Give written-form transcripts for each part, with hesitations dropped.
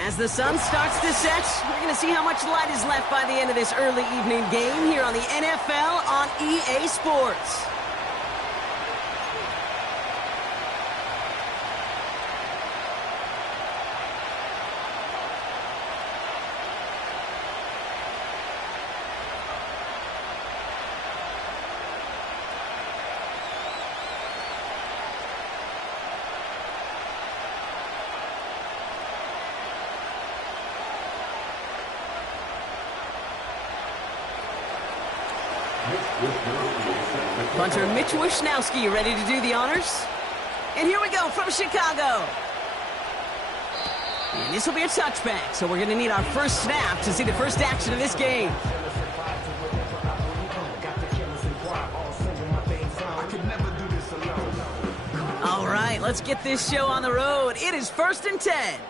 As the sun starts to set, we're going to see how much light is left by the end of this early evening game here on the NFL on EA Sports. Punter Mitch Wishnowsky ready to do the honors. And here we go from Chicago. And this will be a touchback, so we're going to need our first snap to see the first action of this game. All right, let's get this show on the road. It is 1st and 10.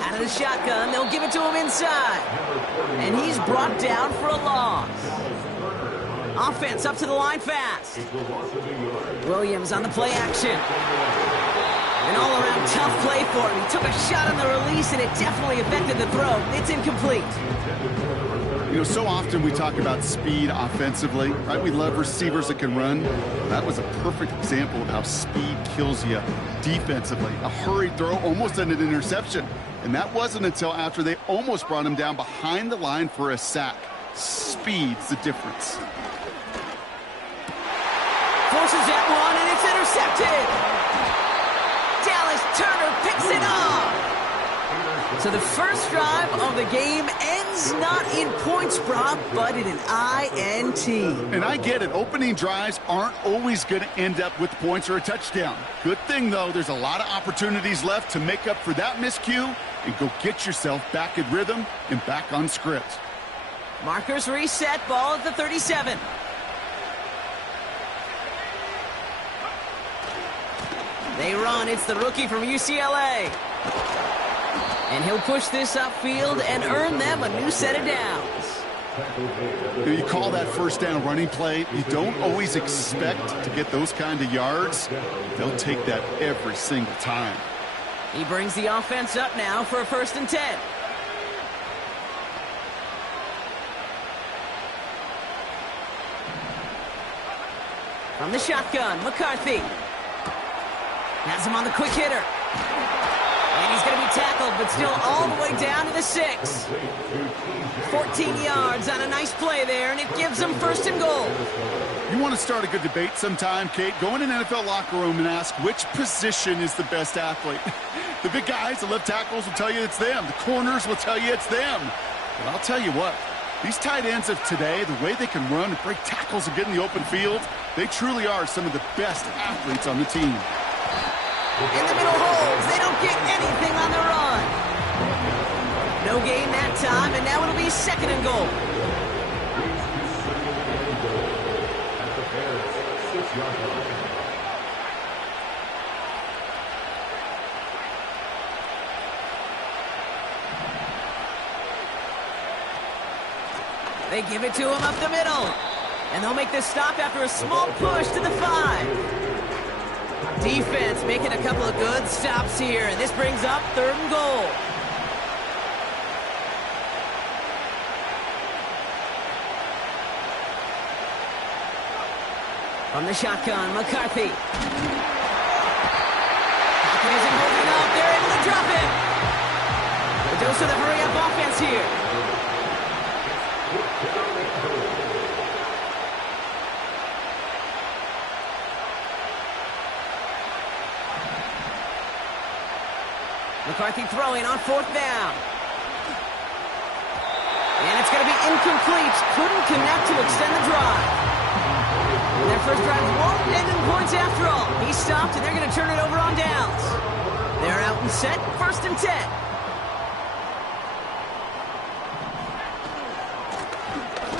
Out of the shotgun, they'll give it to him inside. And he's brought down for a loss. Offense up to the line fast. Williams on the play action. An all-around tough play for him. He took a shot on the release, and it definitely affected the throw. It's incomplete. You know, so often we talk about speed offensively, right? We love receivers that can run. That was a perfect example of how speed kills you defensively. A hurried throw almost ended an interception. And that wasn't until after they almost brought him down behind the line for a sack. Speed's the difference. Forces that one, and it's intercepted. Dallas Turner picks it off. So the first drive of the game ends not in points, Brock, but in an INT. And I get it. Opening drives aren't always going to end up with points or a touchdown. Good thing, though, there's a lot of opportunities left to make up for that miscue and go get yourself back in rhythm and back on script. Markers reset, ball at the 37. They run. It's the rookie from UCLA. And he'll push this upfield and earn them a new set of downs. You call that first down running play. You don't always expect to get those kind of yards. They'll take that every single time. He brings the offense up now for a 1st and 10. From the shotgun, McCarthy. Has him on the quick hitter. And he's going to be tackled, but still all the way down to the 6. 14 yards on a nice play there, and it gives them 1st and goal. You want to start a good debate sometime, Kate? Go in an NFL locker room and ask which position is the best athlete. The big guys, the left tackles will tell you it's them. The corners will tell you it's them. But I'll tell you what, these tight ends of today, the way they can run and break tackles and get in the open field, they truly are some of the best athletes on the team. In the middle holes, they don't get anything on the run. No gain that time, and now it'll be 2nd and goal. They give it to him up the middle. And they'll make this stop after a small push to the 5. Defense making a couple of good stops here, and this brings up 3rd and goal. From the shotgun, McCarthy. Pocket isn't holding up. They're able to drop it. The dose of the hurry-up offense here. McCarthy throwing on 4th down. And it's going to be incomplete. Couldn't connect to extend the drive. And their first drive won't end in points after all. He stopped, and they're going to turn it over on downs. They're out and set, 1st and 10.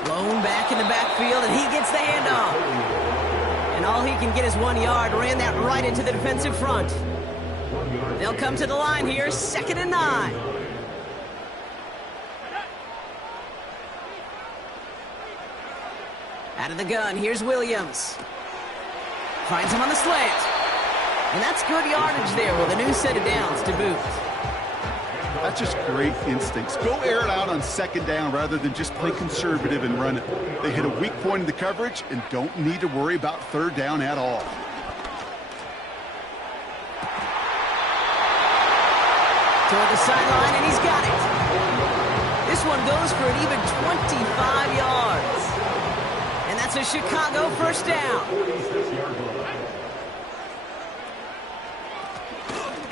Blown back in the backfield, and he gets the handoff. And all he can get is 1 yard. Ran that right into the defensive front. They'll come to the line here, 2nd and 9. Out of the gun, here's Williams. Finds him on the slant. And that's good yardage there with a new set of downs to boot. That's just great instincts. Go air it out on second down rather than just play conservative and run it. They hit a weak point in the coverage and don't need to worry about third down at all. Toward the sideline, and he's got it. This one goes for an even 25 yards. And that's a Chicago first down.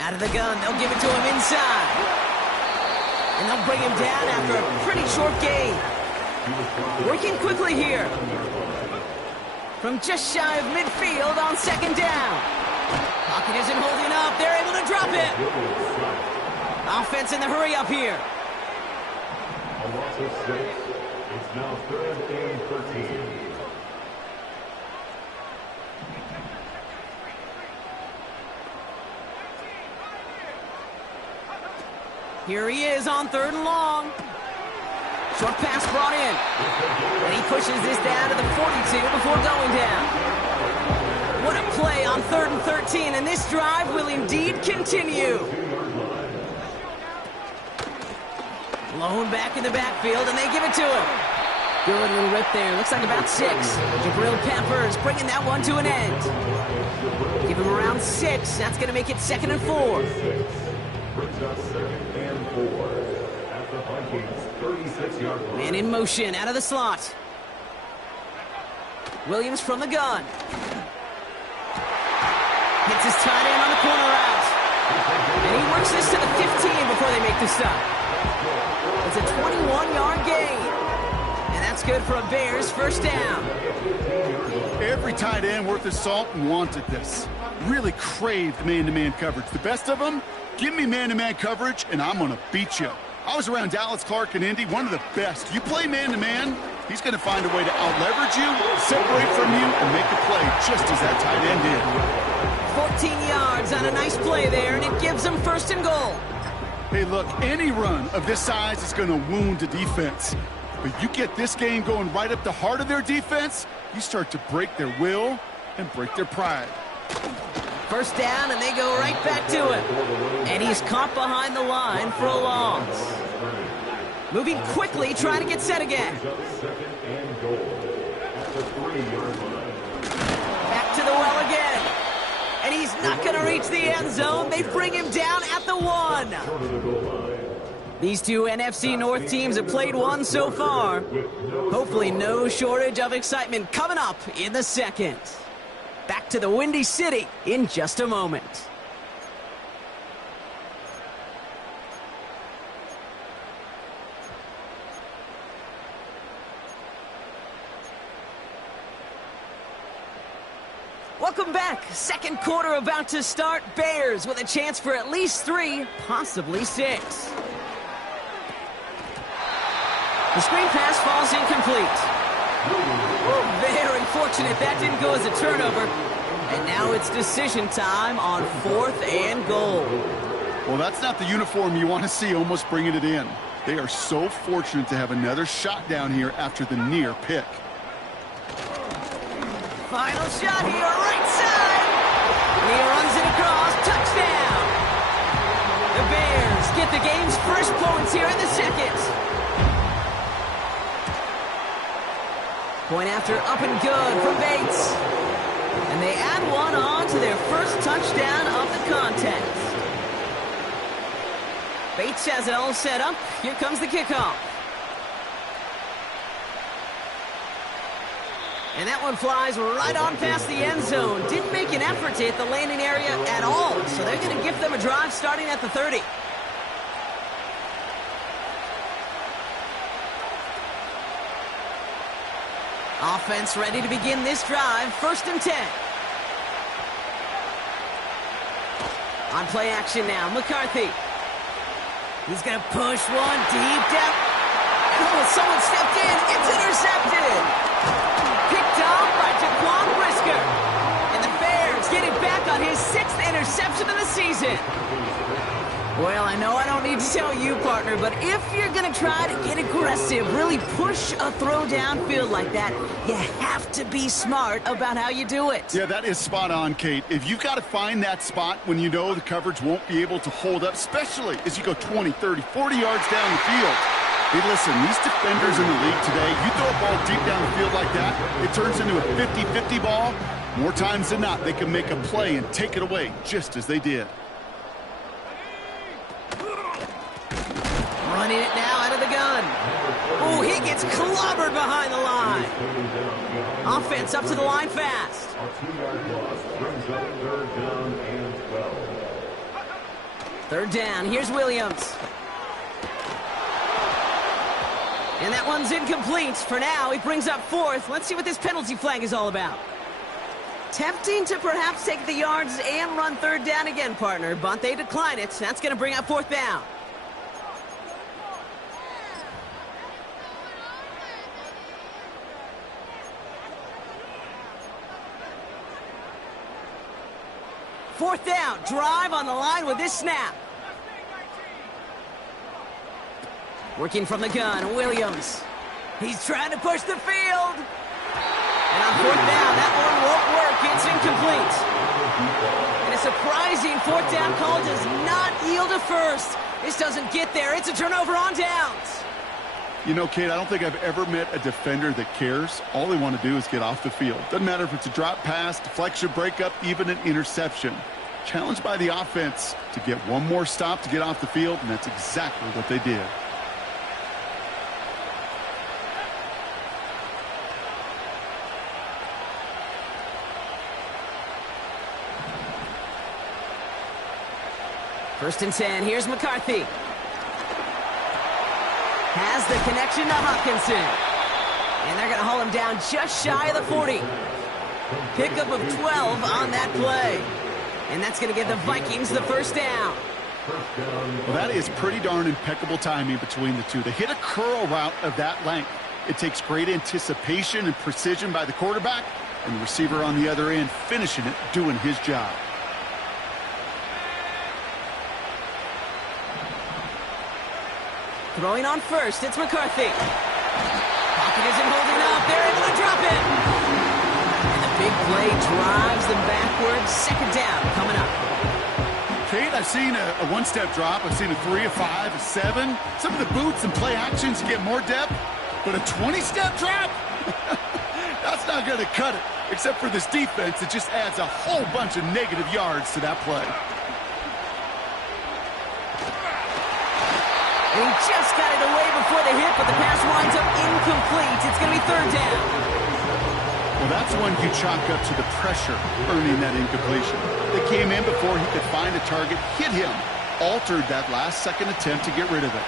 Out of the gun, they'll give it to him inside. And they'll bring him down after a pretty short gain. Working quickly here. From just shy of midfield on second down. Pocket isn't holding up. They're able to drop it. Offense in the hurry up here. A loss of 6. It's now 3rd and 13. Here he is on 3rd and long. Short pass brought in. And he pushes this down to the 42 before going down. What a play on 3rd and 13, and this drive will indeed continue. Blown back in the backfield, and they give it to him. Good little rip there. Looks like about 6. Jabril Peppers bringing that one to an end. Give him around 6. That's going to make it 2nd and 4. Brings us 2nd and 4 at the Vikings 36-yard line. Man in motion out of the slot. Williams from the gun. Hits his tight end on the corner route. And he works this to the 15 before they make the stop. It's a 21-yard gain. And that's good for a Bears first down. Every tight end worth his salt wanted this. Really craved man-to-man coverage. The best of them, give me man-to-man coverage, and I'm going to beat you. I was around Dallas Clark and Indy, one of the best. You play man-to-man, he's going to find a way to out-leverage you, separate from you, and make a play just as that tight end did. 14 yards on a nice play there, and it gives them 1st and goal. Hey, look, any run of this size is going to wound a defense. But you get this game going right up the heart of their defense, you start to break their will and break their pride. First down, and they go right back to it. And he's caught behind the line for a loss. Moving quickly, trying to get set again. Back to the well again. And he's not going to reach the end zone. They bring him down at the 1. These two NFC North teams have played one so far. Hopefully no shortage of excitement coming up in the 2nd. Back to the Windy City in just a moment. Welcome back. 2nd quarter about to start. Bears with a chance for at least 3, possibly 6. The screen pass falls incomplete. Oh, very fortunate that didn't go as a turnover. And now it's decision time on 4th and goal. Well, that's not the uniform you want to see almost bringing it in. They are so fortunate to have another shot down here after the near pick. Final shot here, right side. And he runs it across, touchdown. The Bears get the game's first points here in the 2nd. Point after up and good from Bates. And they add one on to their first touchdown of the contest. Bates has it all set up. Here comes the kickoff. And that one flies right on past the end zone. Didn't make an effort to hit the landing area at all. So they're going to give them a drive starting at the 30. Offense ready to begin this drive. 1st and 10. On play action now, McCarthy. He's going to push one deep down. Oh, someone stepped in. It's intercepted. Picked off by Jaquan Brisker. And the Bears get it back on his 6th interception of the season. Well, I know I don't need to tell you, partner, but if you're going to try to get aggressive, really push a throw downfield like that, you have to be smart about how you do it. Yeah, that is spot on, Kate. If you've got to find that spot when you know the coverage won't be able to hold up, especially as you go 20, 30, 40 yards down the field. Hey, listen, these defenders in the league today, you throw a ball deep down the field like that, it turns into a 50-50 ball. More times than not, they can make a play and take it away just as they did. Running it now out of the gun. Oh, he gets clobbered behind the line. Offense up to the line fast. A 2-yard loss brings up 3rd down and 12. 3rd down. Here's Williams. And that one's incomplete. For now, he brings up 4th. Let's see what this penalty flag is all about. Tempting to perhaps take the yards and run 3rd down again, partner, but they decline it. That's going to bring up 4th down. Fourth down, drive on the line with this snap. Working from the gun, Williams. He's trying to push the field. And on 4th down, that one won't work. It's incomplete. And a surprising 4th down call does not yield a first. This doesn't get there. It's a turnover on downs. You know, Kate, I don't think I've ever met a defender that cares. All they want to do is get off the field. Doesn't matter if it's a drop pass, deflection, breakup, even an interception. Challenged by the offense to get one more stop to get off the field, and that's exactly what they did. First and 10, here's McCarthy. Has the connection to Hawkinson. And they're going to haul him down just shy of the 40. Pickup of 12 on that play. And that's going to give the Vikings the 1st down. Well, that is pretty darn impeccable timing between the two. They hit a curl route of that length. It takes great anticipation and precision by the quarterback, and the receiver on the other end finishing it, doing his job. Throwing on first, it's McCarthy. Pocket isn't holding up. They're able to drop it. And the big play drives them backwards. 2nd down coming up. Kate, I've seen a one-step drop. I've seen a 3, a 5, a 7. Some of the boots and play actions get more depth, but a 20-step drop? That's not going to cut it, except for this defense that just adds a whole bunch of negative yards to that play. And he just got it away before the hit, but the pass winds up incomplete. It's going to be 3rd down. Well, that's one you chalk up to the pressure earning that incompletion. They came in before he could find a target, hit him, altered that last-second attempt to get rid of it.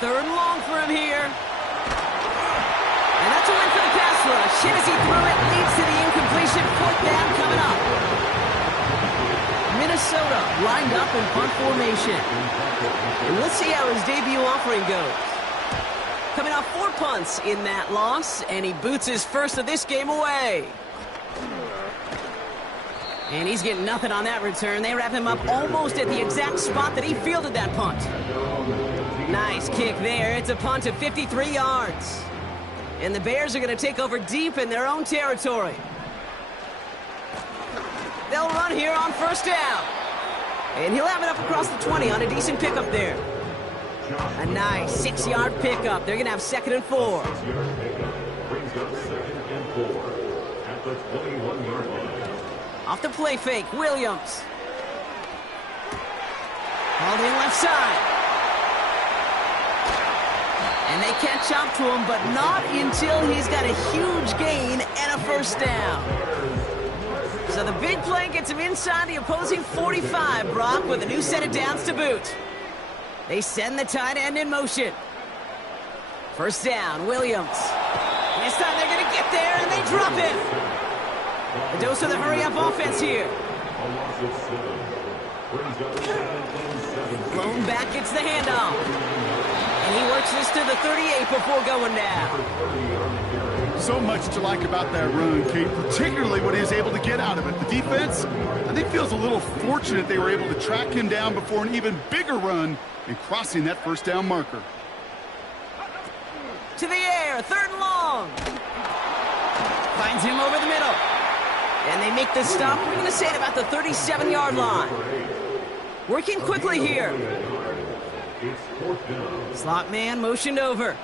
Third and long for him here. And that's a win for the pass rush. Hit as he threw it, leads to the incompletion. 4th down coming up. Minnesota lined up in punt formation. And we'll see how his debut offering goes. Coming off 4 punts in that loss, and he boots his first of this game away. And he's getting nothing on that return. They wrap him up almost at the exact spot that he fielded that punt. Nice kick there. It's a punt of 53 yards. And the Bears are going to take over deep in their own territory. They'll run here on 1st down. And he'll have it up across the 20 on a decent pickup there. A nice 6-yard pickup. They're going to have 2nd and 4. Brings up 2nd and 4 at the 21-yard line. Off the play fake, Williams. Hauled in left side. And they catch up to him, but not until he's got a huge gain and a 1st down. So the big play gets him inside the opposing 45, Brock, with a new set of downs to boot. They send the tight end in motion. 1st down, Williams. This time they're going to get there, and they drop it. A dose of the hurry-up offense here. Blown back gets the handoff. And he works this to the 38 before going down. So much to like about that run, Kate, particularly when he was able to get out of it. The defense, I think, feels a little fortunate they were able to track him down before an even bigger run and crossing that first down marker. To the air, 3rd and long. Finds him over the middle. And they make the stop. We're going to say it about the 37-yard line. Working quickly here. Slot man motioned over.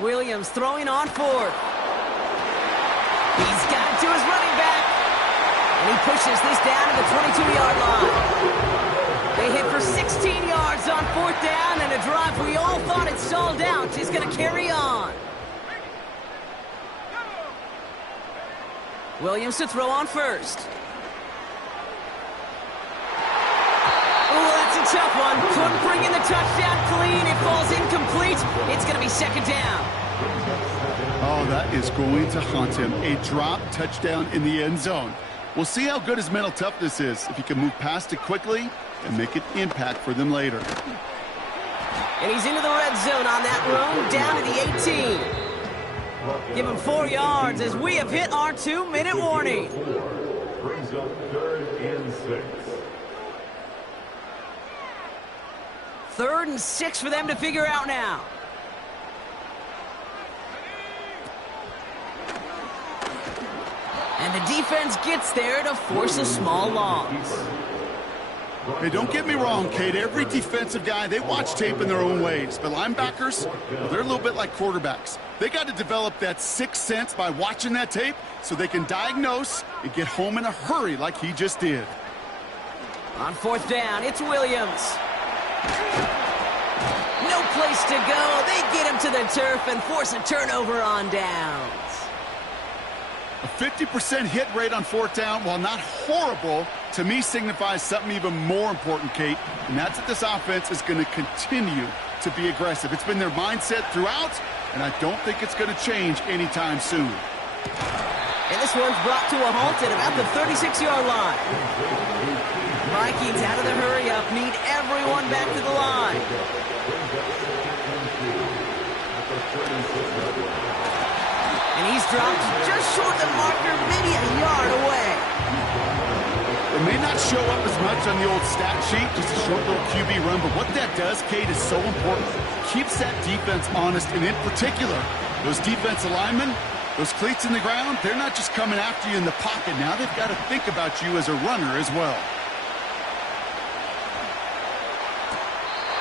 Williams throwing on 4th. He's got it to his running back. And he pushes this down to the 22-yard line. They hit for 16 yards on 4th down, and a drive we all thought had stalled out is going to carry on. Williams to throw on 1st. Oh, that's a tough one. Couldn't bring in the touchdown clean. It falls incomplete. It's going to be 2nd down. Oh, that is going to haunt him. A drop touchdown in the end zone. We'll see how good his mental toughness is, if he can move past it quickly and make an impact for them later. And he's into the red zone on that run, down to the 18. Give him 4 yards as we have hit our 2-minute warning. Brings up 3rd and 6. 3rd and 6 for them to figure out now. And the defense gets there to force a small loss. Hey, don't get me wrong, Kate. Every defensive guy, they watch tape in their own ways. But linebackers, well, they're a little bit like quarterbacks. They got to develop that sixth sense by watching that tape so they can diagnose and get home in a hurry like he just did. On 4th down, it's Williams. No place to go. They get him to the turf and force a turnover on downs. A 50% hit rate on 4th down, while not horrible, to me signifies something even more important, Kate, and that's that this offense is going to continue to be aggressive. It's been their mindset throughout, and I don't think it's going to change anytime soon. And this one's brought to a halt at about the 36-yard line. Vikings out of the hurry-up need everyone back to the line. And he's dropped just short of the marker, maybe a yard away. It may not show up as much on the old stat sheet, just a short little QB run, but what that does, Kate, is so important. Keeps that defense honest, and in particular, those defensive linemen, those cleats in the ground, they're not just coming after you in the pocket. Now they've got to think about you as a runner as well.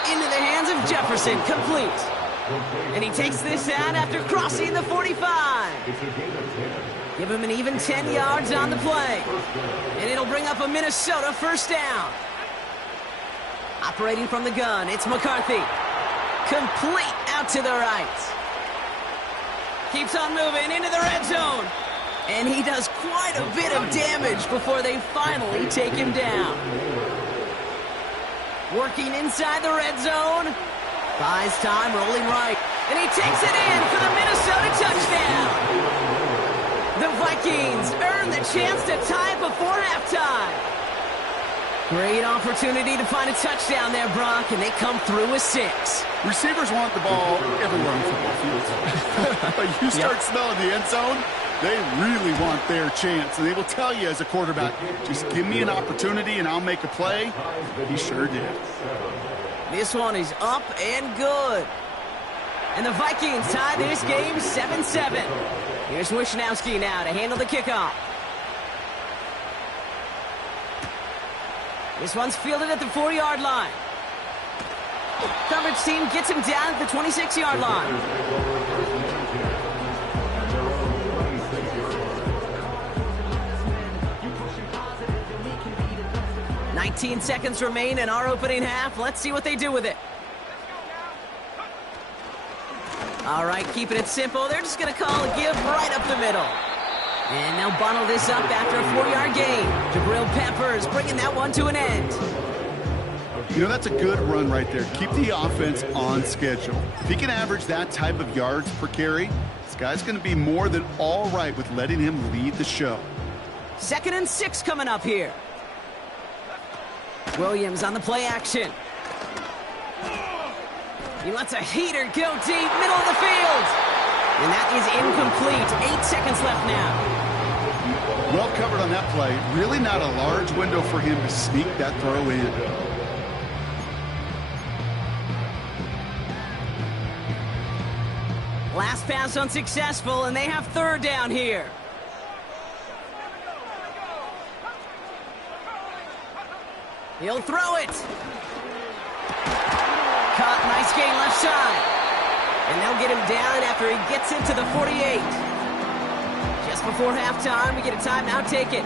Into the hands of Jefferson, complete. And he takes this out after crossing the 45. Give him an even 10 yards on the play. And it'll bring up a Minnesota 1st down. Operating from the gun, it's McCarthy. Complete out to the right. Keeps on moving into the red zone. And he does quite a bit of damage before they finally take him down. Working inside the red zone. Buys time, rolling right. And he takes it in for the Minnesota touchdown. The Vikings earn the chance to tie it before halftime. Great opportunity to find a touchdown there, Brock, and they come through with 6. Receivers want the ball everywhere on football fields. But you start smelling the end zone, they really want their chance. And they will tell you as a quarterback, just give me an opportunity and I'll make a play. He sure did. This one is up and good. And the Vikings tie this game 7-7. Here's Wishnowski now to handle the kickoff. This one's fielded at the 4-yard line. Coverage team gets him down at the 26-yard line. "19 seconds remain in our opening half. Let's see what they do with it." All right, keeping it simple. They're just going to call a give right up the middle. And they'll bundle this up after a 4-yard gain. Jabril Peppers bringing that one to an end. You know, that's a good run right there. Keep the offense on schedule. If he can average that type of yards per carry, this guy's going to be more than all right with letting him lead the show. 2nd and 6 coming up here. Williams on the play action. He lets a heater go deep, middle of the field. And that is incomplete. 8 seconds left now. Well covered on that play. Really not a large window for him to sneak that throw in. Last pass unsuccessful, and they have third down here. He'll throw it. Caught, nice gain left side. And they'll get him down after he gets into the 48. Just before halftime, we get a timeout taken.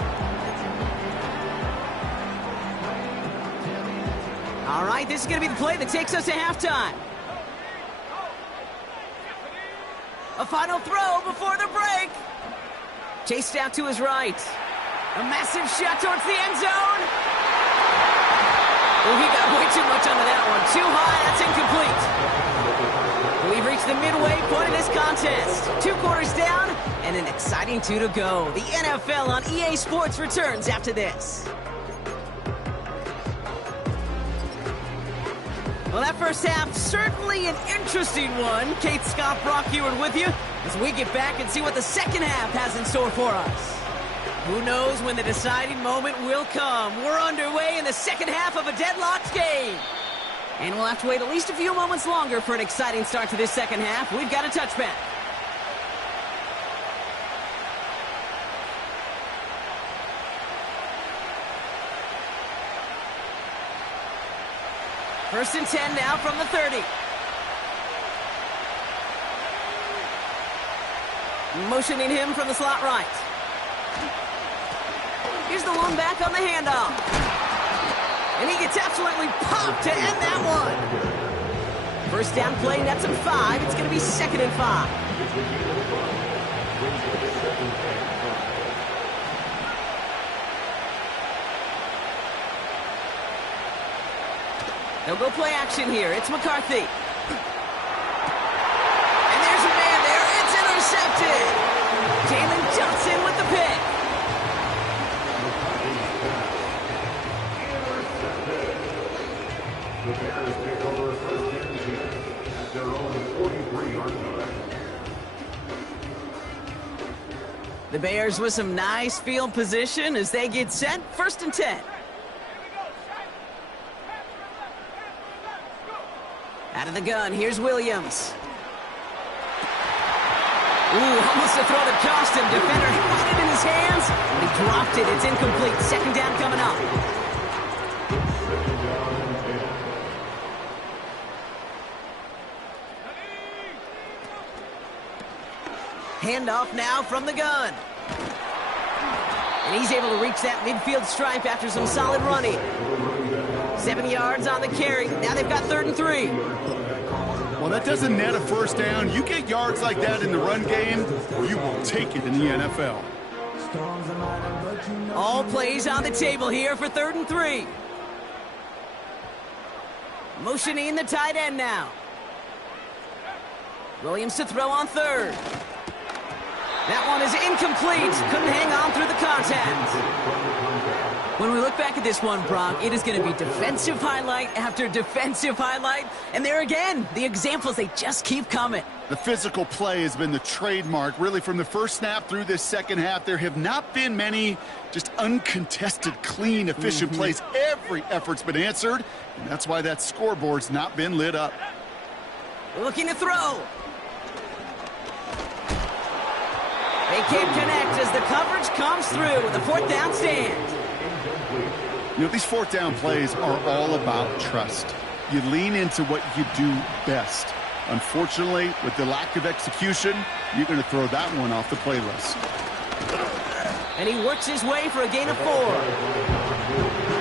All right, this is going to be the play that takes us to halftime. A final throw before the break. Chased out to his right. A massive shot towards the end zone. Oh, he got way too much onto that one. Too high, that's incomplete. We've reached the midway point of this contest. 2 quarters down and an exciting 2 to go. The NFL on EA Sports returns after this. Well, that first half, certainly an interesting one. Kate, Scott, Brock Ewart with you as we get back and see what the second half has in store for us. Who knows when the deciding moment will come. We're underway in the second half of a deadlocked game. And we'll have to wait at least a few moments longer for an exciting start to this second half. We've got a touchback. First and 10 now from the 30. Motioning him from the slot right. Here's the one back on the handoff. And he gets absolutely popped to end that one. First down play, nets him 5. It's going to be 2nd and 5. They'll go play action here. It's McCarthy. And there's a man there. It's intercepted. Jalen Johnson with the pick. The Bears pick over first and 10 at their own 43-yard line. The Bears with some nice field position as they get set. First and 10. Out of the gun, here's Williams. Ooh, almost a throw that cost him. Defender had it in his hands, but he dropped it. It's incomplete. Second down coming up. Handoff now from the gun. And he's able to reach that midfield stripe after some solid running. 7 yards on the carry. Now they've got 3rd and 3. Well, that doesn't net a first down. You get yards like that in the run game, you will take it in the NFL. All plays on the table here for 3rd and 3. Motioning the tight end now. Williams to throw on 3rd. That one is incomplete. Couldn't hang on through the contact. When we look back at this one, Brock, it is going to be defensive highlight after defensive highlight. And there again, the examples, they just keep coming. The physical play has been the trademark. Really, from the first snap through this second half, there have not been many just uncontested, clean, efficient plays. Every effort's been answered, and that's why that scoreboard's not been lit up. Looking to throw. They can't connect as the coverage comes through with a 4th down stand. You know, these 4th down plays are all about trust. You lean into what you do best. Unfortunately, with the lack of execution, you're going to throw that one off the playlist. And he works his way for a gain of 4.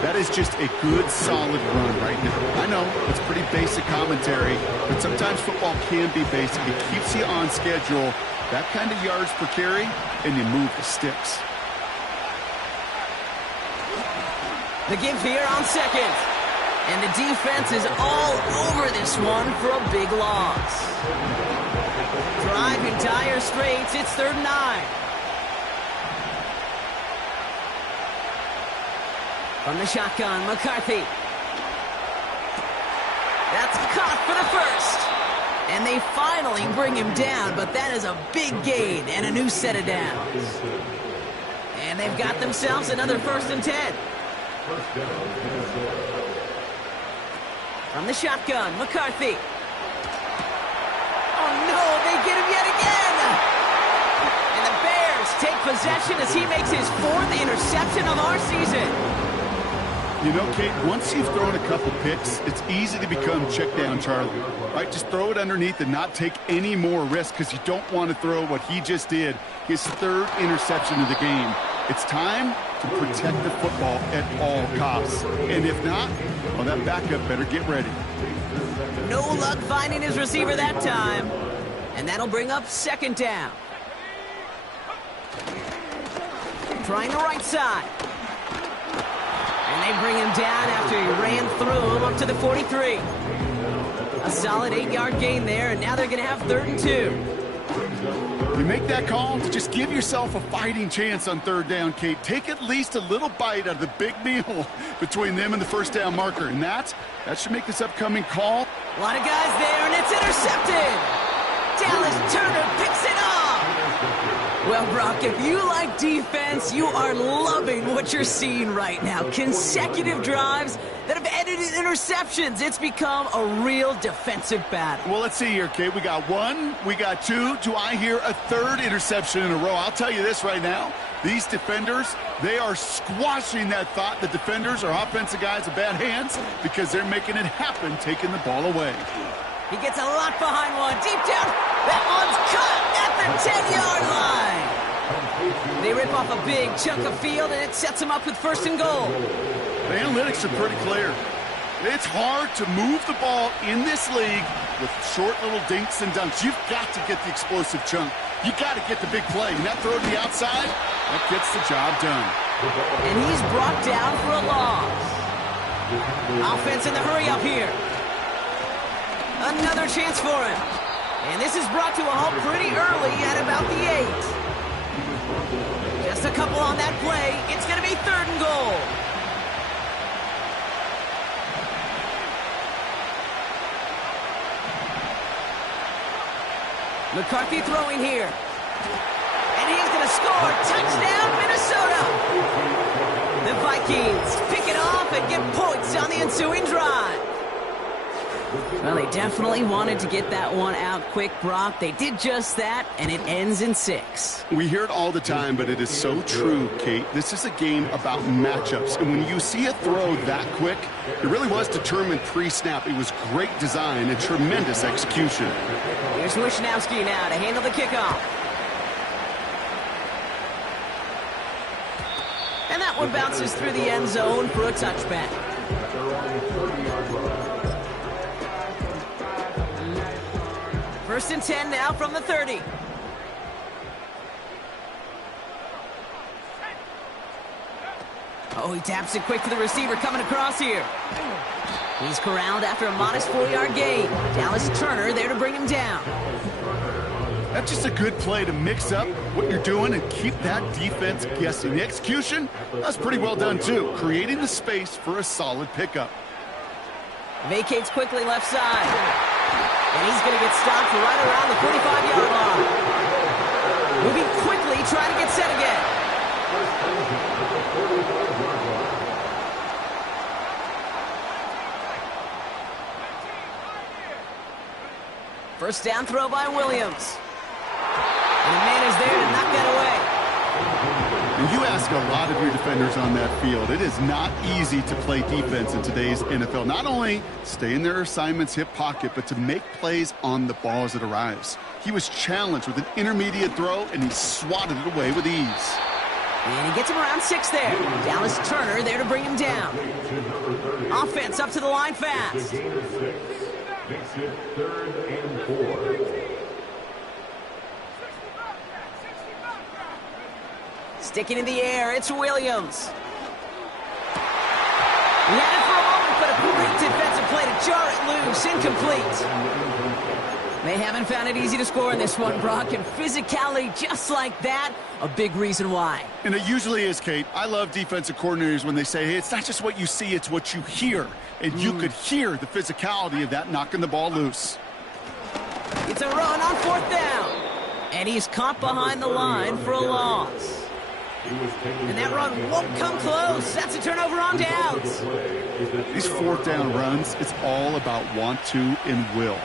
That is just a good, solid run right now. I know, it's pretty basic commentary, but sometimes football can be basic. It keeps you on schedule. That kind of yards per carry, and you move the sticks. The give here on 2nd. And the defense is all over this one for a big loss. Drive in dire straits. It's 3rd and 9. From the shotgun, McCarthy. That's caught for the first. And they finally bring him down, but that is a big gain and a new set of downs. And they've got themselves another 1st and 10. From the shotgun, McCarthy. Oh no, they get him yet again! And the Bears take possession as he makes his 4th interception of our season. You know, Kate, once you've thrown a couple picks, it's easy to become check down Charlie, right? Just throw it underneath and not take any more risk because you don't want to throw what he just did, his 3rd interception of the game. It's time to protect the football at all costs. And if not, well, that backup better get ready. No luck finding his receiver that time. And that'll bring up 2nd down. Trying the right side. And they bring him down after he ran through him up to the 43. A solid 8-yard gain there, and now they're going to have 3rd and 2. You make that call to just give yourself a fighting chance on 3rd down, Kate. Take at least a little bite out of the big meal between them and the 1st down marker. And that should make this upcoming call. A lot of guys there, and it's intercepted. Dallas Turner picks it off. Well, Brock, if you like defense, you are loving what you're seeing right now. Consecutive drives that have ended in interceptions. It's become a real defensive battle. Well, let's see here, Kate. We got 1, we got 2. Do I hear a 3rd interception in a row? I'll tell you this right now. These defenders, they are squashing that thought. The defenders are offensive guys with bad hands because they're making it happen, taking the ball away. He gets a lot behind one. Deep down. That one's cut at the 10-yard line. They rip off a big chunk of field, and it sets them up with 1st and goal. The analytics are pretty clear. It's hard to move the ball in this league with short little dinks and dunks. You've got to get the explosive chunk. You got to get the big play. And that throw to the outside, that gets the job done. And he's brought down for a loss. Offense in the hurry up here. Another chance for him. And this is brought to a halt pretty early at about the 8. Just a couple on that play. It's going to be 3rd and goal. McCarthy throwing here. And he's going to score. Touchdown, Minnesota. The Vikings pick it off and get points on the ensuing drive. Well, they definitely wanted to get that one out quick, Brock. They did just that, and it ends in 6. We hear it all the time, but it is so true, Kate. This is a game about matchups, and when you see a throw that quick, it really was determined pre-snap. It was great design and tremendous execution. Here's Wishnowski now to handle the kickoff. And that one bounces through the end zone for a touchback. First and 10 now from the 30. Oh, he taps it quick to the receiver coming across here. He's corralled after a modest 4-yard gain. Dallas Turner there to bring him down. That's just a good play to mix up what you're doing and keep that defense guessing. The execution, that's pretty well done too, creating the space for a solid pickup. Vacates quickly left side. And he's going to get stopped right around the 45-yard line. Moving quickly, trying to get set again. First down throw by Williams. And the man is there to knock that away. And you ask a lot of your defenders on that field. It is not easy to play defense in today's NFL. Not only stay in their assignment's hip pocket, but to make plays on the ball as it arrives. He was challenged with an intermediate throw, and he swatted it away with ease. And he gets him around 6 there. Dallas Turner there to bring him down. Offense up to the line fast. Makes it 3rd and 4. Sticking in the air, it's Williams. He had it for a moment, but a great defensive play to jar it loose. Incomplete. They haven't found it easy to score in this one, Brock, and physicality just like that, a big reason why. And it usually is, Kate. I love defensive coordinators when they say, hey, it's not just what you see, it's what you hear. And you could hear the physicality of that knocking the ball loose. It's a run on 4th down. And he's caught behind the line for a loss. And that run won't come close. That's a turnover on downs. These 4th down runs, it's all about want to and will.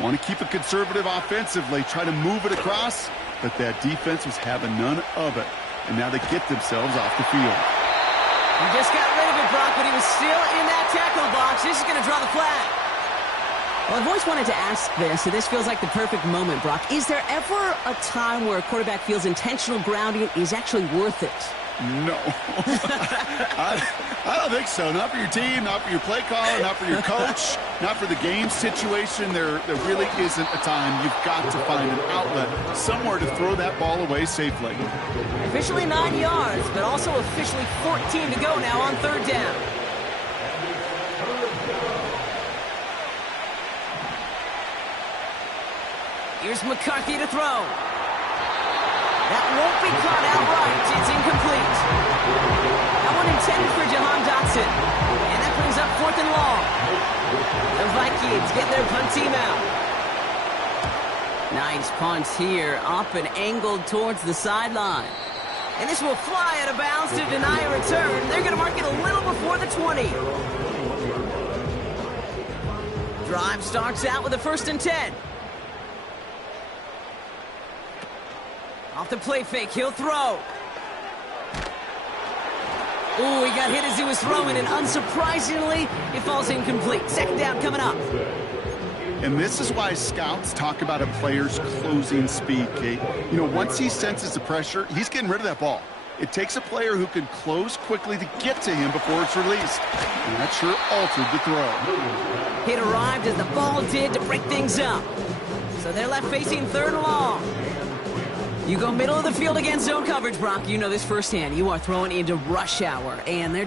Want to keep it conservative offensively, try to move it across, but that defense was having none of it. And now they get themselves off the field. He just got rid of it, Brock, but he was still in that tackle box. This is going to draw the flag. Well, I've always wanted to ask this, and this feels like the perfect moment, Brock. Is there ever a time where a quarterback feels intentional grounding is actually worth it? No. I don't think so. Not for your team, not for your play caller, not for your coach, not for the game situation. There really isn't a time. You've got to find an outlet, somewhere to throw that ball away safely. Officially 9 yards, but also officially 14 to go now on 3rd down. Here's McCarthy to throw. That won't be caught outright. It's incomplete. That one intended for Jahan Dotson. And that brings up 4th and long. The Vikings get their punt team out. Nice punt here, up and angled towards the sideline. And this will fly out of bounds to deny a return. They're going to mark it a little before the 20. Drive starts out with a 1st and 10. Off the play fake, he'll throw. Ooh, he got hit as he was throwing, and unsurprisingly, it falls incomplete. 2nd down coming up. And this is why scouts talk about a player's closing speed, Kate. You know, once he senses the pressure, he's getting rid of that ball. It takes a player who can close quickly to get to him before it's released. And that sure altered the throw. Hit arrived as the ball did to break things up. So they're left facing 3rd and long. You go middle of the field against zone coverage, Brock. You know this firsthand. You are throwing into rush hour, and there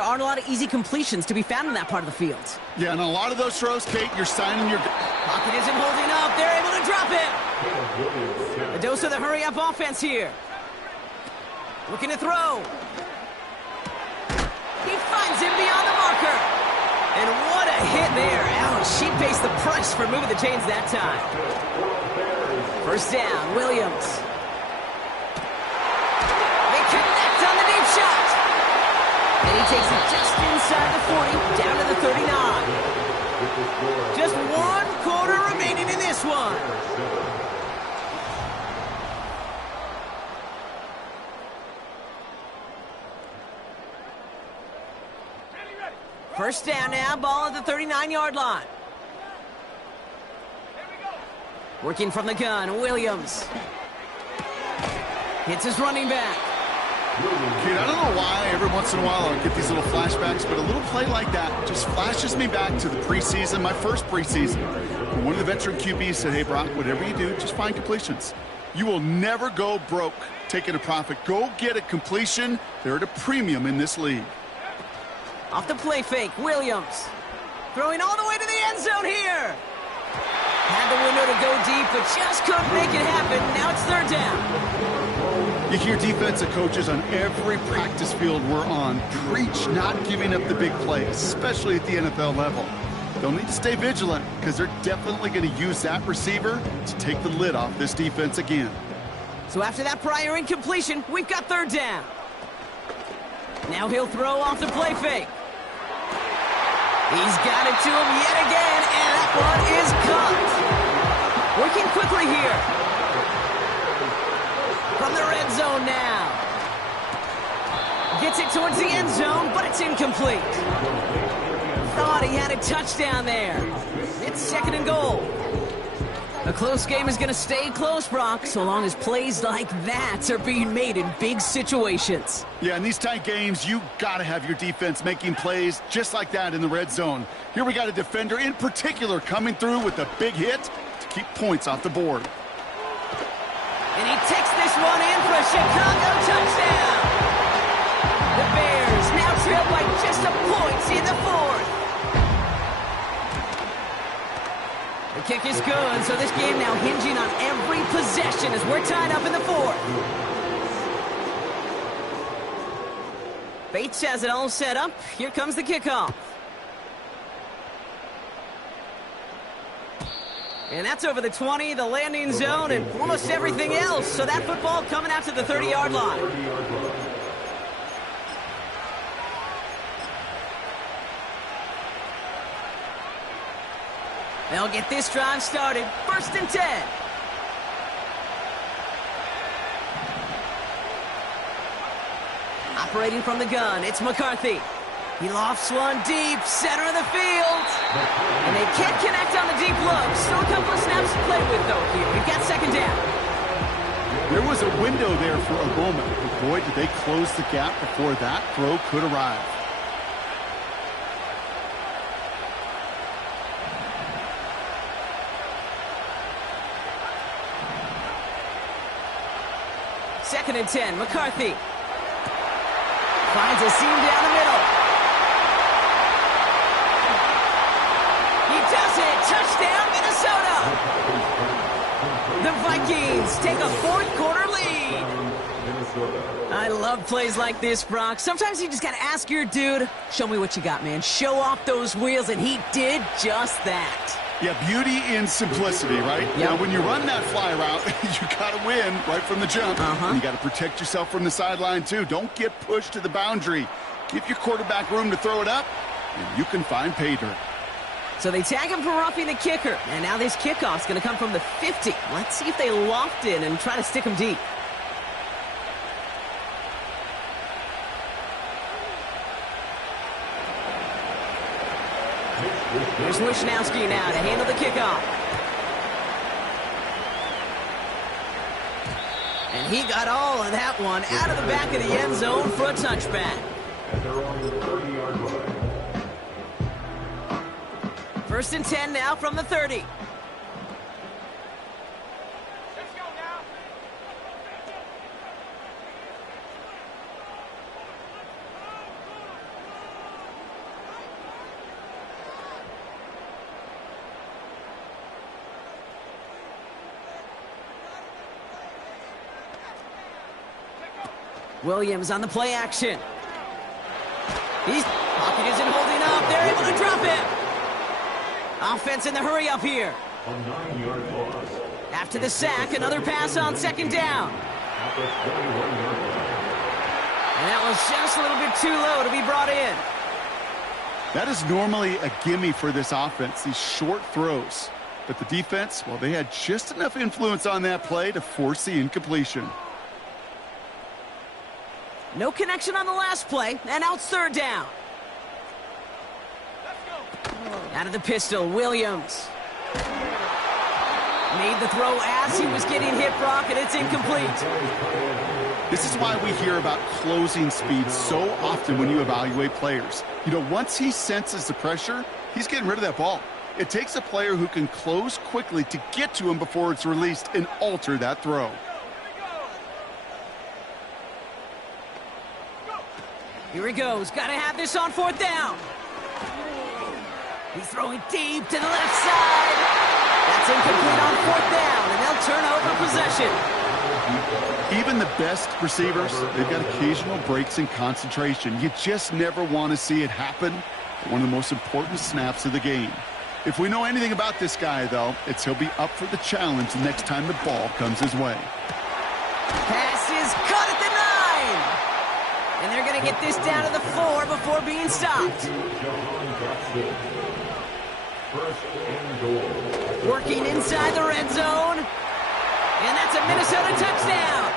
aren't a lot of easy completions to be found in that part of the field. Yeah, and a lot of those throws, Kate, you're signing your... Pocket isn't holding up. They're able to drop it. A dose of the hurry-up offense here. Looking to throw. He finds him beyond the marker. And what a hit there. Ouch, she pays the price for moving the chains that time. 1st down, Williams. Connect on the deep shot. And he takes it just inside the 40, down to the 39. Just 1 quarter remaining in this one. First down now, ball at the 39-yard line. Working from the gun, Williams. Hits his running back. Kid, I don't know why every once in a while I get these little flashbacks, but a little play like that just flashes me back to the preseason, my first preseason. One of the veteran QBs said, hey, Brock, whatever you do, just find completions. You will never go broke taking a profit. Go get a completion. They're at a premium in this league. Off the play fake, Williams. Throwing all the way to the end zone here. Had the window to go deep, but just couldn't make it happen. Now it's 3rd down. You hear defensive coaches on every practice field we're on preach not giving up the big plays, especially at the NFL level. They'll need to stay vigilant because they're definitely going to use that receiver to take the lid off this defense again. So after that prior incompletion, we've got 3rd down. Now he'll throw off the play fake. He's got it to him yet again, and that one is caught. Working quickly here. From the red zone now. Gets it towards the end zone, but it's incomplete. Thought he had a touchdown there. It's 2nd and goal. A close game is going to stay close, Brock, so long as plays like that are being made in big situations. Yeah, in these tight games, you got to have your defense making plays just like that in the red zone. Here we got a defender in particular coming through with a big hit to keep points off the board. And he takes this one in for a Chicago touchdown. The Bears now trail by just a point in the 4th. The kick is good, so this game now hinging on every possession as we're tied up in the fourth. Bates has it all set up. Here comes the kickoff. And that's over the 20, the landing zone, and almost everything else. So that football coming out to the 30-yard line. They'll get this drive started. 1st and 10. Operating from the gun, it's McCarthy. He lofts one deep, center of the field. And they can't connect on the deep look. Still a couple of snaps to play with, though, here. We've got 2nd down. There was a window there for a moment, but boy, did they close the gap before that throw could arrive. Second and 10, McCarthy. Finds a seam down the middle. He does it. Touchdown, Minnesota. The Vikings take a 4th quarter lead. I love plays like this, Brock. Sometimes you just got to ask your dude, show me what you got, man. Show off those wheels, and he did just that. Yeah, beauty in simplicity, right? Yep. Now, when you run that fly route, you got to win right from the jump. And you got to protect yourself from the sideline, too. Don't get pushed to the boundary. Give your quarterback room to throw it up, and you can find pay dirt. So they tag him for roughing the kicker, and now this kickoff's going to come from the 50. Let's see if they loft in and try to stick him deep. Here's Wishnowski now to handle the kickoff. And he got all of that one out of the back of the end zone for a touchback. And they're on the 30-yard line. 1st and 10 now from the 30. Williams on the play action. Pocket isn't holding up. They're able to drop it. Offense in the hurry up here. A 9-yard loss. After the sack, another pass on 2nd down. At the 21-yard line. And that was just a little bit too low to be brought in. That is normally a gimme for this offense, these short throws. But the defense, well, they had just enough influence on that play to force the incompletion. No connection on the last play, and now it's 3rd down. Out of the pistol, Williams. Made the throw as he was getting hit, Brock, and it's incomplete. This is why we hear about closing speed so often when you evaluate players. You know, once he senses the pressure, he's getting rid of that ball. It takes a player who can close quickly to get to him before it's released and alter that throw. Here he goes. Got to have this on 4th down. He's throwing deep to the left side. That's incomplete on 4th down, and they'll turn over possession. Even the best receivers, they've got occasional breaks in concentration. You just never want to see it happen at one of the most important snaps of the game. If we know anything about this guy, though, it's he'll be up for the challenge the next time the ball comes his way. Pass is caught at the 9. And they're going to get this down to the 4 before being stopped. Working inside the red zone. And that's a Minnesota touchdown.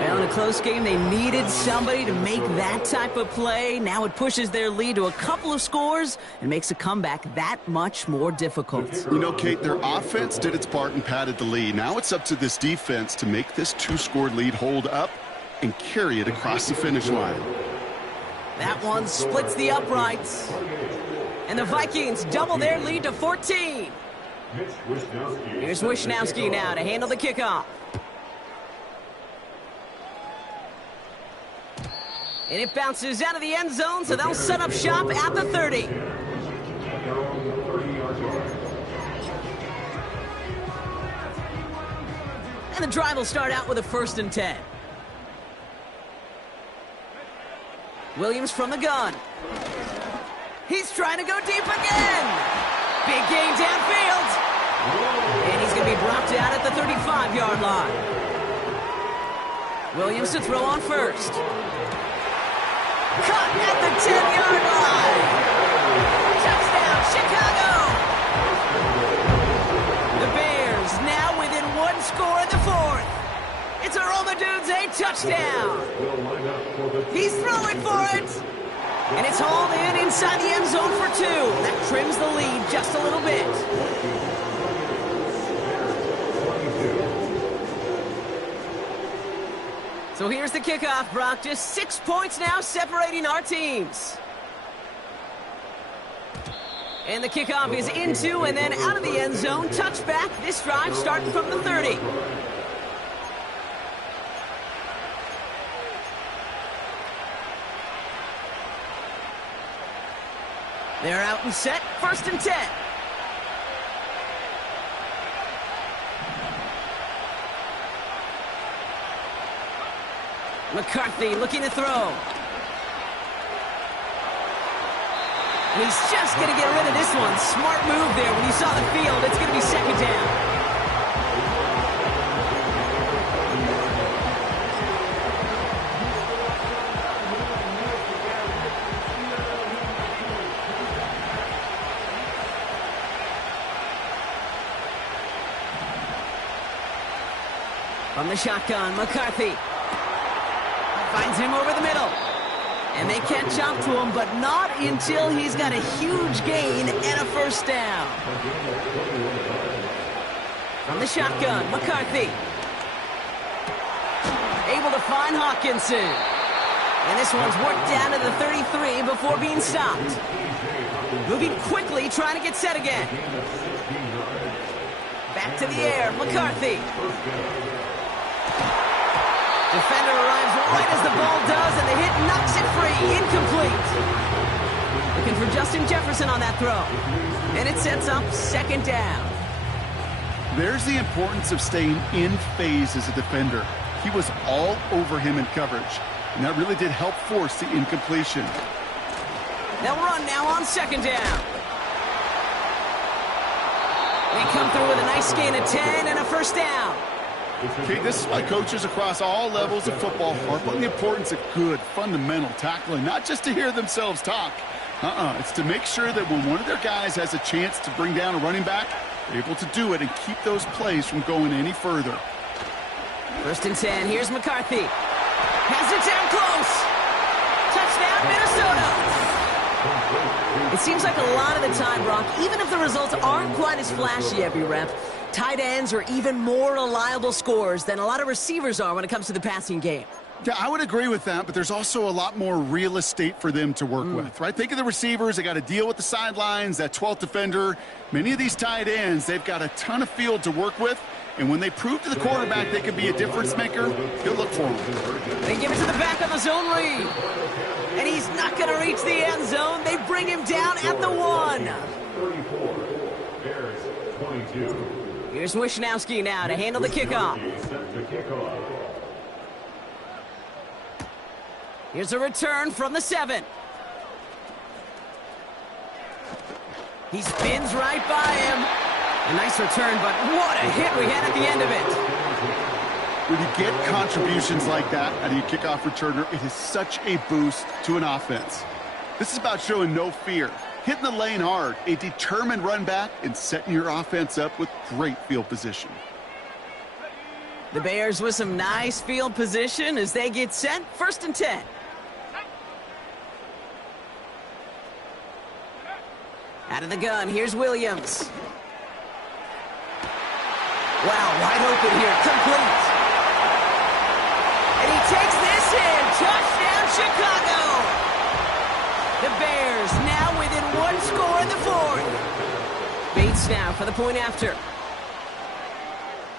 Well, in a close game, they needed somebody to make that type of play. Now it pushes their lead to a couple of scores and makes a comeback that much more difficult. You know, Kate, their offense did its part and padded the lead. Now it's up to this defense to make this 2-score lead hold up and carry it across the finish line. That one splits the uprights. And the Vikings double their lead to 14. Here's Wishnowski now to handle the kickoff. And it bounces out of the end zone, so they'll set up shop at the 30. And the drive will start out with a 1st and 10. Williams from the gun. He's trying to go deep again. Big gain downfield. And he's going to be brought down at the 35-yard line. Williams to throw on 1st. Caught at the 10-yard line. Touchdown, Chicago. The Bears now within 1 score in the 4th. It's a Roll the Dudes a touchdown. He's throwing for it. And it's hauled in inside the end zone for 2. That trims the lead just a little bit. So here's the kickoff, Brock. Just 6 points now separating our teams. And the kickoff is into and then out of the end zone. Touchback. This drive starting from the 30. They're out and set. 1st and 10. McCarthy looking to throw. And he's just going to get rid of this one. Smart move there when you saw the field. It's going to be 2nd down. From the shotgun, McCarthy finds him over the middle. And they catch up to him, but not until he's got a huge gain and a 1st down. From the shotgun, McCarthy. Able to find Hawkinson. And this one's worked down to the 33 before being stopped. Moving quickly, trying to get set again. Back to the air, McCarthy. Defender arrives right as the ball does, and the hit knocks it free. Incomplete. Looking for Justin Jefferson on that throw. And it sets up 2nd down. There's the importance of staying in phase as a defender. He was all over him in coverage, and that really did help force the incompletion. They'll run now on 2nd down. They come through with a nice gain of 10 and a 1st down. Okay, this is why coaches across all levels of football harp on the importance of good, fundamental tackling, not just to hear themselves talk. It's to make sure that when one of their guys has a chance to bring down a running back, they're able to do it and keep those plays from going any further. 1st and 10, here's McCarthy. Has it down close. Touchdown, Minnesota. It seems like a lot of the time, Brock, even if the results aren't quite as flashy every rep, tight ends are even more reliable scorers than a lot of receivers are when it comes to the passing game. Yeah, I would agree with that, but there's also a lot more real estate for them to work with, right? Think of the receivers. They got to deal with the sidelines, that 12th defender. Many of these tight ends, they've got a ton of field to work with, and when they prove to the quarterback they can be a difference maker, he'll look for them. They give it to the back of the zone read, and he's not going to reach the end zone. They bring him down at the 1. 34, Bears 22. Here's Wishnowski now to handle the kickoff. Here's a return from the 7. He spins right by him. A nice return, but what a hit we had at the end of it. When you get contributions like that out of your kickoff returner, it is such a boost to an offense. This is about showing no fear, hitting the lane hard, a determined run back, and setting your offense up with great field position. The Bears with some nice field position as they get set. 1st and 10. Out of the gun, here's Williams. Wow, wide open here, complete. And he takes this in. Touchdown, Chicago. The Bears now within 1 score in the 4th. Bates now for the point after.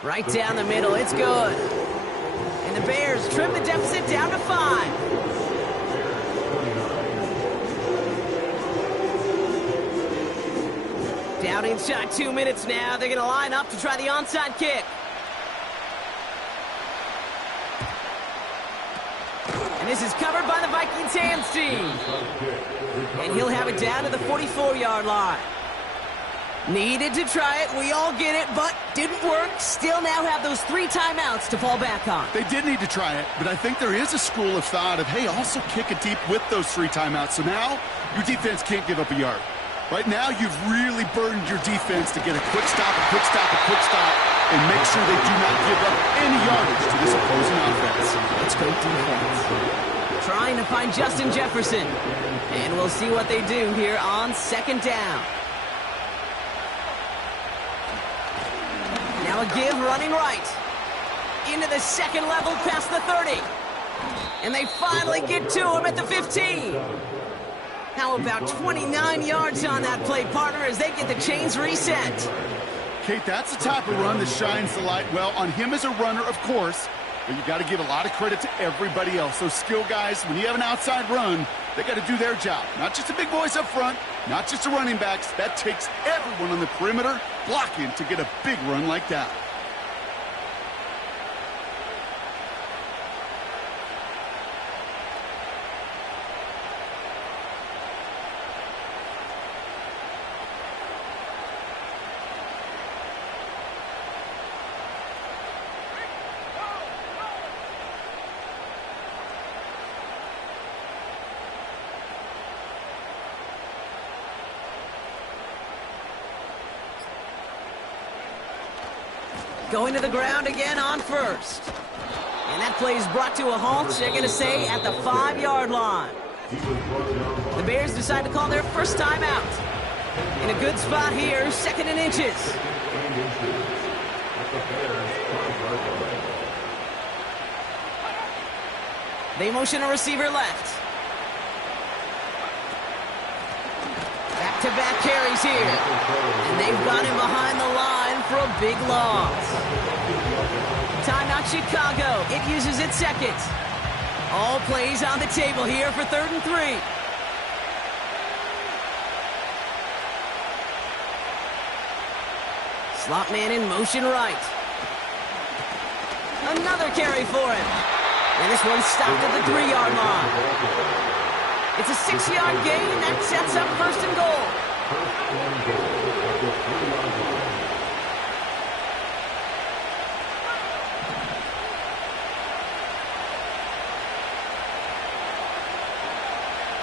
Right down the middle, it's good. And the Bears trim the deficit down to 5. Down inside 2 minutes now. They're going to line up to try the onside kick. And this is covered by the Vikings hands team. And he'll have it down to the 44-yard line. Needed to try it, we all get it, but didn't work. Still now have those 3 timeouts to fall back on. They did need to try it, but I think there is a school of thought of, hey, also kick it deep with those 3 timeouts. So now your defense can't give up a yard. Right now, you've really burdened your defense to get a quick stop, a quick stop, a quick stop, and make sure they do not give up any yardage to this opposing offense. That's great defense. Trying to find Justin Jefferson. And we'll see what they do here on 2nd down. Now a give running right. Into the 2nd level past the 30. And they finally get to him at the 15. How about 29 yards on that play, partner, as they get the chains reset. Kate, that's the type of run that shines the light well on him as a runner, of course. But you got to give a lot of credit to everybody else. Those skill guys, when you have an outside run, they got to do their job. Not just the big boys up front, not just the running backs. That takes everyone on the perimeter blocking to get a big run like that. Going to the ground again on 1st. And that play is brought to a halt, they're going to say, at the 5-yard line. The Bears decide to call their first time out. In a good spot here, 2nd and inches. They motion a receiver left. Back-to-back carries here. And they've got him behind the line for a big loss. Timeout Chicago. It uses its 2nd. All plays on the table here for 3rd and 3. Slot man in motion right. Another carry for him. And this one stopped at the 3-yard line. It's a 6-yard gain. That sets up 1st and goal.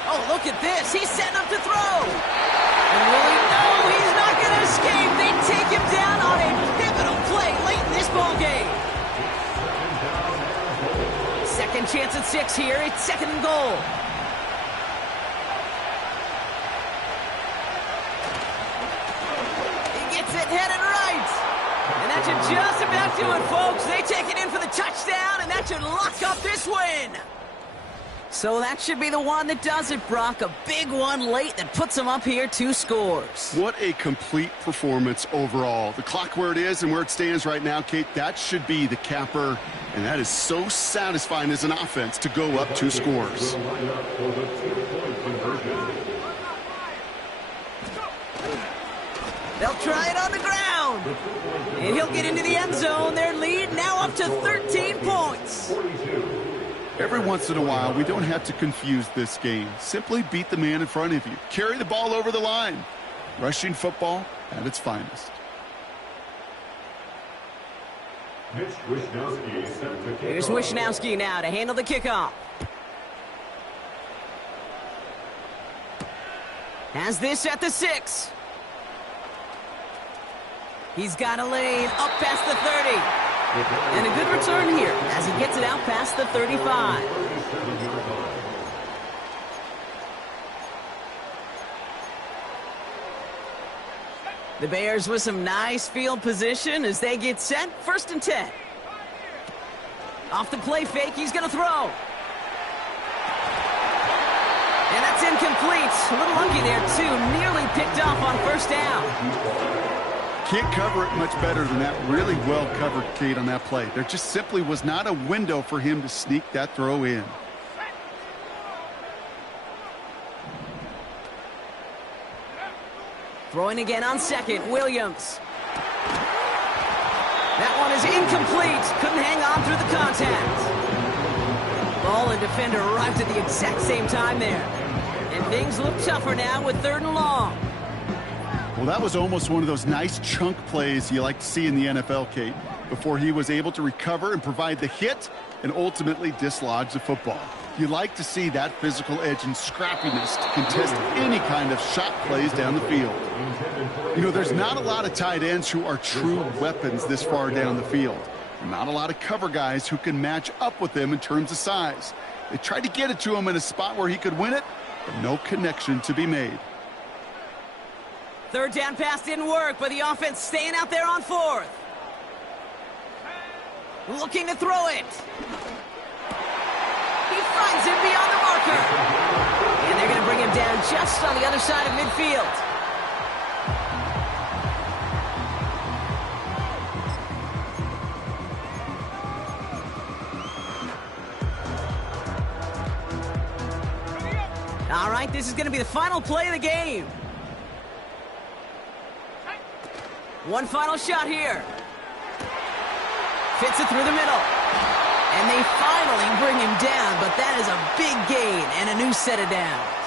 Oh, look at this. He's setting up to throw. And really, no, he's not going to escape. They take him down on a pivotal play late in this ball game. 2nd chance at 6 here. It's 2nd and goal. He gets it headed right. And that should just about do it, folks. They take it in for the touchdown, and that should lock up this win. So that should be the one that does it, Brock. A big one late that puts them up here 2 scores. What a complete performance overall. The clock where it is and where it stands right now, Kate, that should be the capper. And that is so satisfying as an offense to go up 2 scores. They'll try it on the ground. And he'll get into the end zone. Their lead now up to 13 points. Every once in a while, we don't have to confuse this game. Simply beat the man in front of you. Carry the ball over the line. Rushing football at its finest. Here's Wishnowski now to handle the kickoff. Has this at the 6. He's got a lane up past the 30. And a good return here as he gets it out past the 35. The Bears with some nice field position as they get set. 1st and 10. Off the play fake, he's going to throw. And that's incomplete. A little lucky there, too. Nearly picked off on 1st down. Can't cover it much better than that. Really well covered, Kate, on that play. There just simply was not a window for him to sneak that throw in. Throwing again on 2nd, Williams. That one is incomplete. Couldn't hang on through the contact. Ball and defender arrived at the exact same time there. And things look tougher now with 3rd and long. Well, that was almost one of those nice chunk plays you like to see in the NFL, Kate, before he was able to recover and provide the hit and ultimately dislodge the football. You like to see that physical edge and scrappiness to contest any kind of shot plays down the field. You know, there's not a lot of tight ends who are true weapons this far down the field. Not a lot of cover guys who can match up with them in terms of size. They tried to get it to him in a spot where he could win it, but no connection to be made. 3rd down pass didn't work, but the offense staying out there on 4th. Looking to throw it. He finds him beyond the marker. And they're going to bring him down just on the other side of midfield. All right, this is going to be the final play of the game. One final shot here. Fits it through the middle. And they finally bring him down, but that is a big gain and a new set of down.